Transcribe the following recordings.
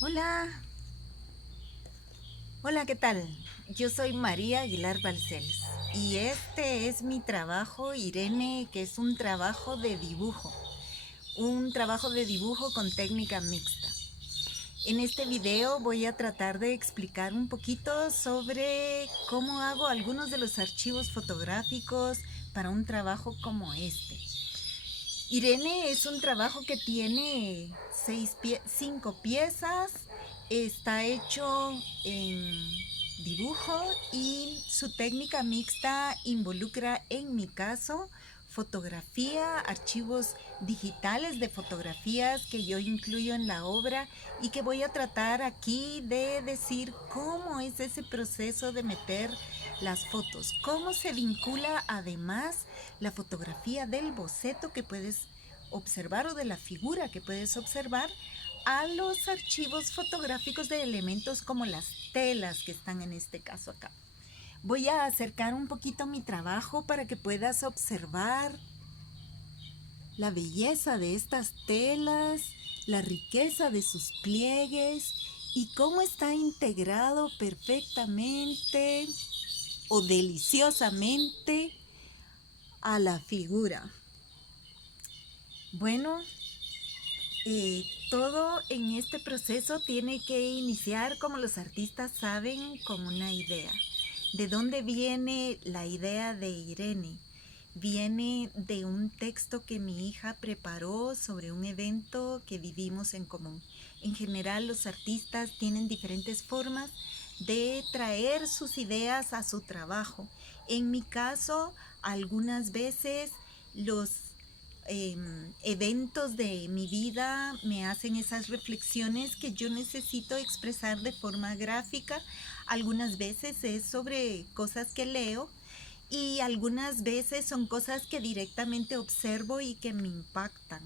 Hola, hola, ¿qué tal? Yo soy María Aguilar Balcells y este es mi trabajo, Irene, que es un trabajo de dibujo con técnica mixta. En este video voy a tratar de explicar un poquito sobre cómo hago algunos de los archivos fotográficos para un trabajo como este. Irene es un trabajo que tiene 5 piezas, está hecho en dibujo y su técnica mixta involucra, en mi caso, fotografía, archivos digitales de fotografías que yo incluyo en la obra y que voy a tratar aquí de decir cómo es ese proceso de meter las fotos, cómo se vincula además la fotografía del boceto que puedes observar o de la figura que puedes observar a los archivos fotográficos de elementos como las telas que están en este caso acá. Voy a acercar un poquito mi trabajo para que puedas observar la belleza de estas telas, la riqueza de sus pliegues y cómo está integrado perfectamente o deliciosamente a la figura. Bueno, todo en este proceso tiene que iniciar, como los artistas saben, con una idea. ¿De dónde viene la idea de Irene? Viene de un texto que mi hija preparó sobre un evento que vivimos en común. En general, los artistas tienen diferentes formas de traer sus ideas a su trabajo. En mi caso, algunas veces los eventos de mi vida me hacen esas reflexiones que yo necesito expresar de forma gráfica. Algunas veces es sobre cosas que leo y algunas veces son cosas que directamente observo y que me impactan.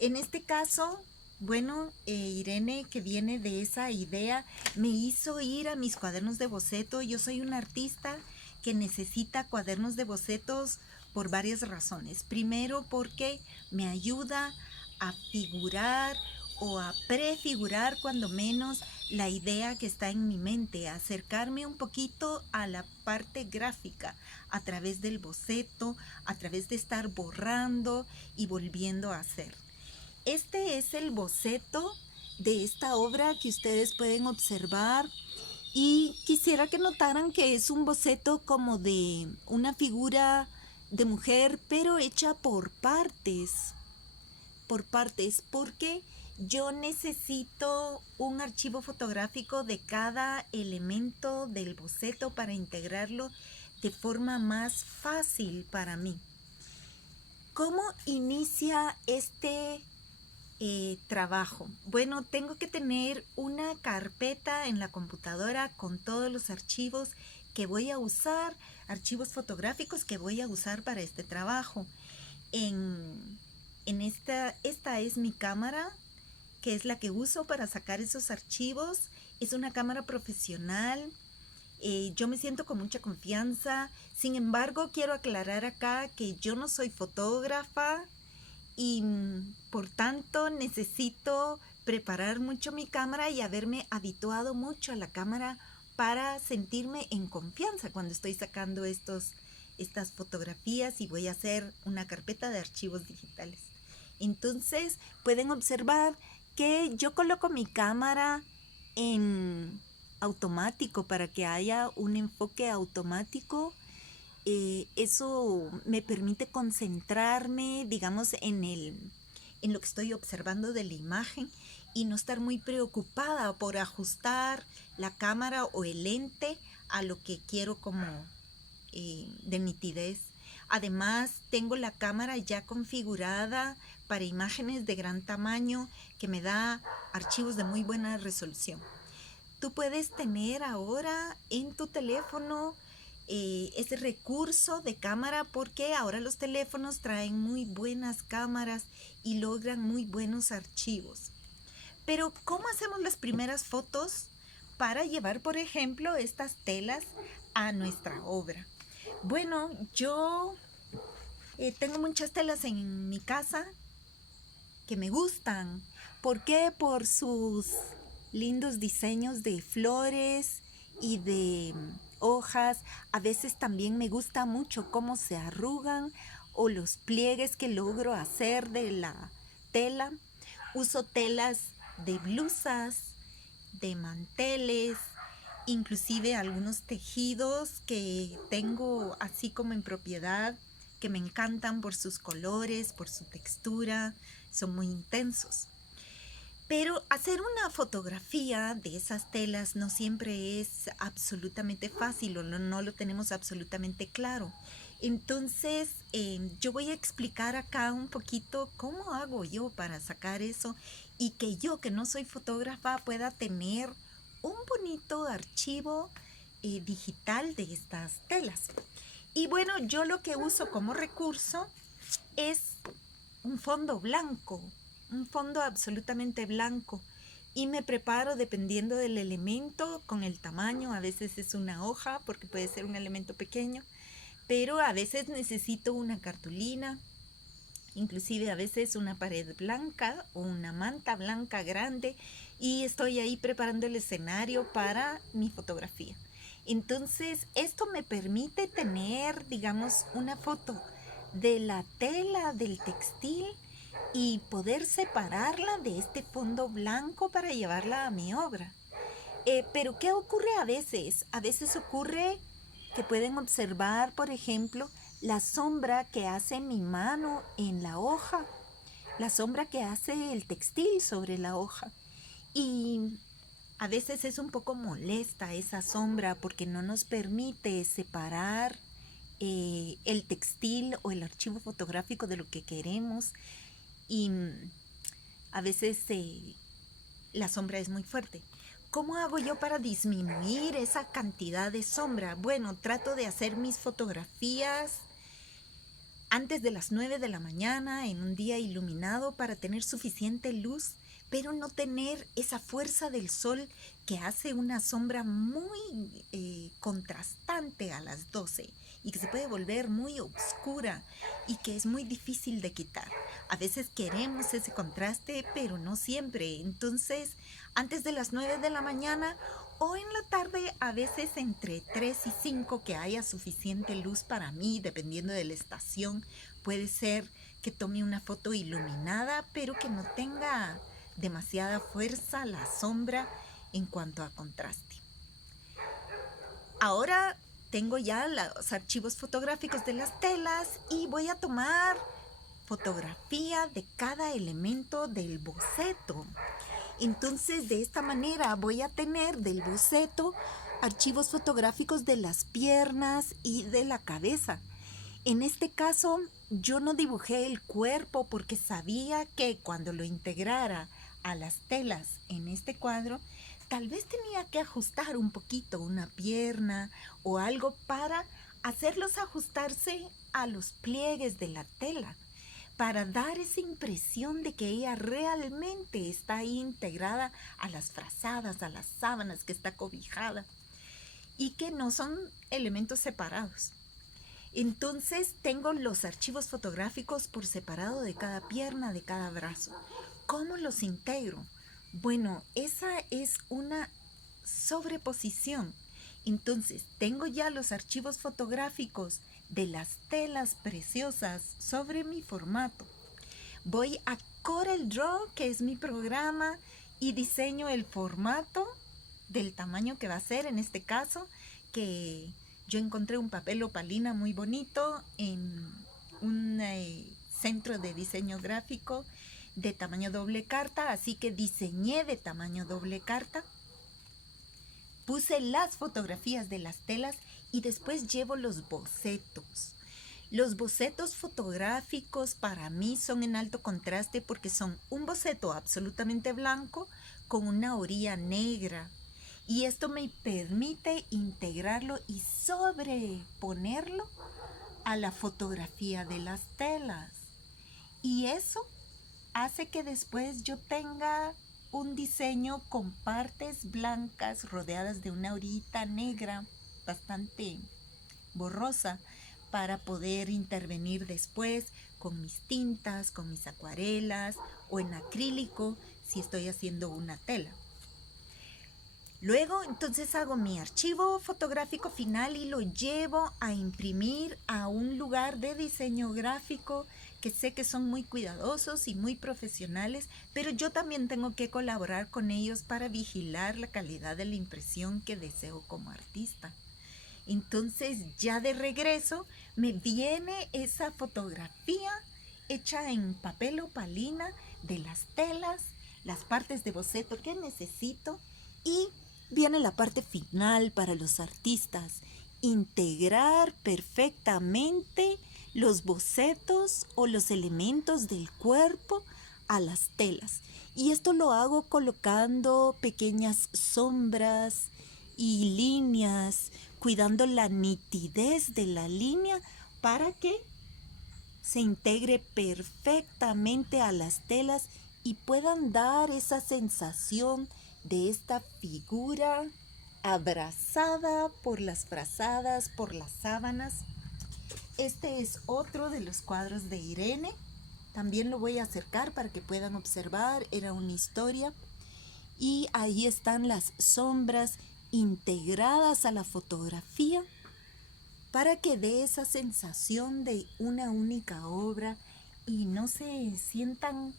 En este caso, bueno, Irene, que viene de esa idea, me hizo ir a mis cuadernos de boceto. Yo soy una artista que necesita cuadernos de bocetos por varias razones. Primero, porque me ayuda a figurar o a prefigurar cuando menos la idea que está en mi mente, acercarme un poquito a la parte gráfica a través del boceto, a través de estar borrando y volviendo a hacer. Este es el boceto de esta obra que ustedes pueden observar y quisiera que notaran que es un boceto como de una figura de mujer, pero hecha por partes, porque yo necesito un archivo fotográfico de cada elemento del boceto para integrarlo de forma más fácil para mí. ¿Cómo inicia este trabajo? Bueno, tengo que tener una carpeta en la computadora con todos los archivos que voy a usar, archivos fotográficos que voy a usar para este trabajo. Esta es mi cámara, que es la que uso para sacar esos archivos. Es una cámara profesional. Yo me siento con mucha confianza. Sin embargo, quiero aclarar acá que yo no soy fotógrafa y por tanto necesito preparar mucho mi cámara y haberme habituado mucho a la cámara para sentirme en confianza cuando estoy sacando estas fotografías y voy a hacer una carpeta de archivos digitales. Entonces pueden observar que yo coloco mi cámara en automático para que haya un enfoque automático. Eso me permite concentrarme, digamos, en lo que estoy observando de la imagen y no estar muy preocupada por ajustar la cámara o el lente a lo que quiero como de nitidez. Además, tengo la cámara ya configurada para imágenes de gran tamaño que me da archivos de muy buena resolución. Tú puedes tener ahora en tu teléfono ese recurso de cámara porque ahora los teléfonos traen muy buenas cámaras y logran muy buenos archivos. Pero ¿cómo hacemos las primeras fotos para llevar, por ejemplo, estas telas a nuestra obra? Bueno, yo tengo muchas telas en mi casa que me gustan. ¿Por qué? Por sus lindos diseños de flores y de hojas. A veces también me gusta mucho cómo se arrugan o los pliegues que logro hacer de la tela. Uso telas de blusas, de manteles, inclusive algunos tejidos que tengo así como en propiedad, que me encantan por sus colores, por su textura, son muy intensos. Pero hacer una fotografía de esas telas no siempre es absolutamente fácil o no lo tenemos absolutamente claro. Entonces, yo voy a explicar acá un poquito cómo hago yo para sacar eso y que yo, que no soy fotógrafa, pueda tener un bonito archivo digital de estas telas. Y bueno, yo lo que uso como recurso es un fondo blanco, un fondo absolutamente blanco. Y me preparo dependiendo del elemento, con el tamaño. A veces es una hoja porque puede ser un elemento pequeño, pero a veces necesito una cartulina, inclusive a veces una pared blanca o una manta blanca grande, y estoy ahí preparando el escenario para mi fotografía. Entonces, esto me permite tener, digamos, una foto de la tela, del textil, y poder separarla de este fondo blanco para llevarla a mi obra. Pero ¿qué ocurre a veces? A veces ocurre que pueden observar, por ejemplo, la sombra que hace mi mano en la hoja, la sombra que hace el textil sobre la hoja. Y a veces es un poco molesta esa sombra porque no nos permite separar el textil o el archivo fotográfico de lo que queremos. Y a veces la sombra es muy fuerte. ¿Cómo hago yo para disminuir esa cantidad de sombra? Bueno, trato de hacer mis fotografías antes de las 9 de la mañana, en un día iluminado, para tener suficiente luz, pero no tener esa fuerza del sol que hace una sombra muy contrastante a las 12 y que se puede volver muy oscura y que es muy difícil de quitar. A veces queremos ese contraste, pero no siempre. Entonces, antes de las 9 de la mañana o en la tarde, a veces entre 3 y 5, que haya suficiente luz para mí, dependiendo de la estación. Puede ser que tome una foto iluminada, pero que no tenga demasiada fuerza la sombra en cuanto a contraste. Ahora tengo ya los archivos fotográficos de las telas y voy a tomar fotografía de cada elemento del boceto. Entonces, de esta manera voy a tener del boceto archivos fotográficos de las piernas y de la cabeza. En este caso, yo no dibujé el cuerpo porque sabía que cuando lo integrara a las telas en este cuadro, tal vez tenía que ajustar un poquito una pierna o algo para hacerlos ajustarse a los pliegues de la tela, para dar esa impresión de que ella realmente está ahí integrada a las frazadas, a las sábanas, que está cobijada y que no son elementos separados. Entonces tengo los archivos fotográficos por separado de cada pierna, de cada brazo. ¿Cómo los integro? Bueno, esa es una sobreposición. Entonces tengo ya los archivos fotográficos de las telas preciosas sobre mi formato. Voy a CorelDRAW, que es mi programa, y diseño el formato del tamaño que va a ser en este caso, que yo encontré un papel opalina muy bonito en un centro de diseño gráfico de tamaño doble carta, así que diseñé de tamaño doble carta. Puse las fotografías de las telas y después llevo los bocetos. Los bocetos fotográficos para mí son en alto contraste porque son un boceto absolutamente blanco con una orilla negra. Y esto me permite integrarlo y sobreponerlo a la fotografía de las telas. Y eso hace que después yo tenga un diseño con partes blancas rodeadas de una orillita negra bastante borrosa para poder intervenir después con mis tintas, con mis acuarelas o en acrílico si estoy haciendo una tela. Luego, entonces hago mi archivo fotográfico final y lo llevo a imprimir a un lugar de diseño gráfico que sé que son muy cuidadosos y muy profesionales, pero yo también tengo que colaborar con ellos para vigilar la calidad de la impresión que deseo como artista. Entonces, ya de regreso, me viene esa fotografía hecha en papel opalina de las telas, las partes de boceto que necesito y viene la parte final para los artistas, integrar perfectamente los bocetos o los elementos del cuerpo a las telas. Y esto lo hago colocando pequeñas sombras y líneas, cuidando la nitidez de la línea para que se integre perfectamente a las telas y puedan dar esa sensación de esta figura abrazada por las frazadas, por las sábanas. Este es otro de los cuadros de Irene. También lo voy a acercar para que puedan observar. Era una historia. Y ahí están las sombras integradas a la fotografía para que dé esa sensación de una única obra y no se sientan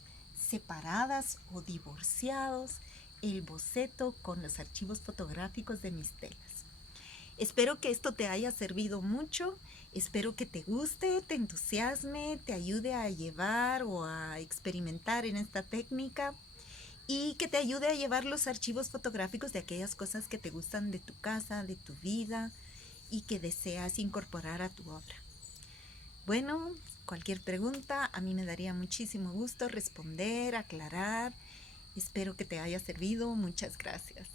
separadas o divorciados el boceto con los archivos fotográficos de mis telas. Espero que esto te haya servido mucho, espero que te guste, te entusiasme, te ayude a llevar o a experimentar en esta técnica y que te ayude a llevar los archivos fotográficos de aquellas cosas que te gustan de tu casa, de tu vida y que deseas incorporar a tu obra. Bueno, cualquier pregunta, a mí me daría muchísimo gusto responder, aclarar. Espero que te haya servido. Muchas gracias.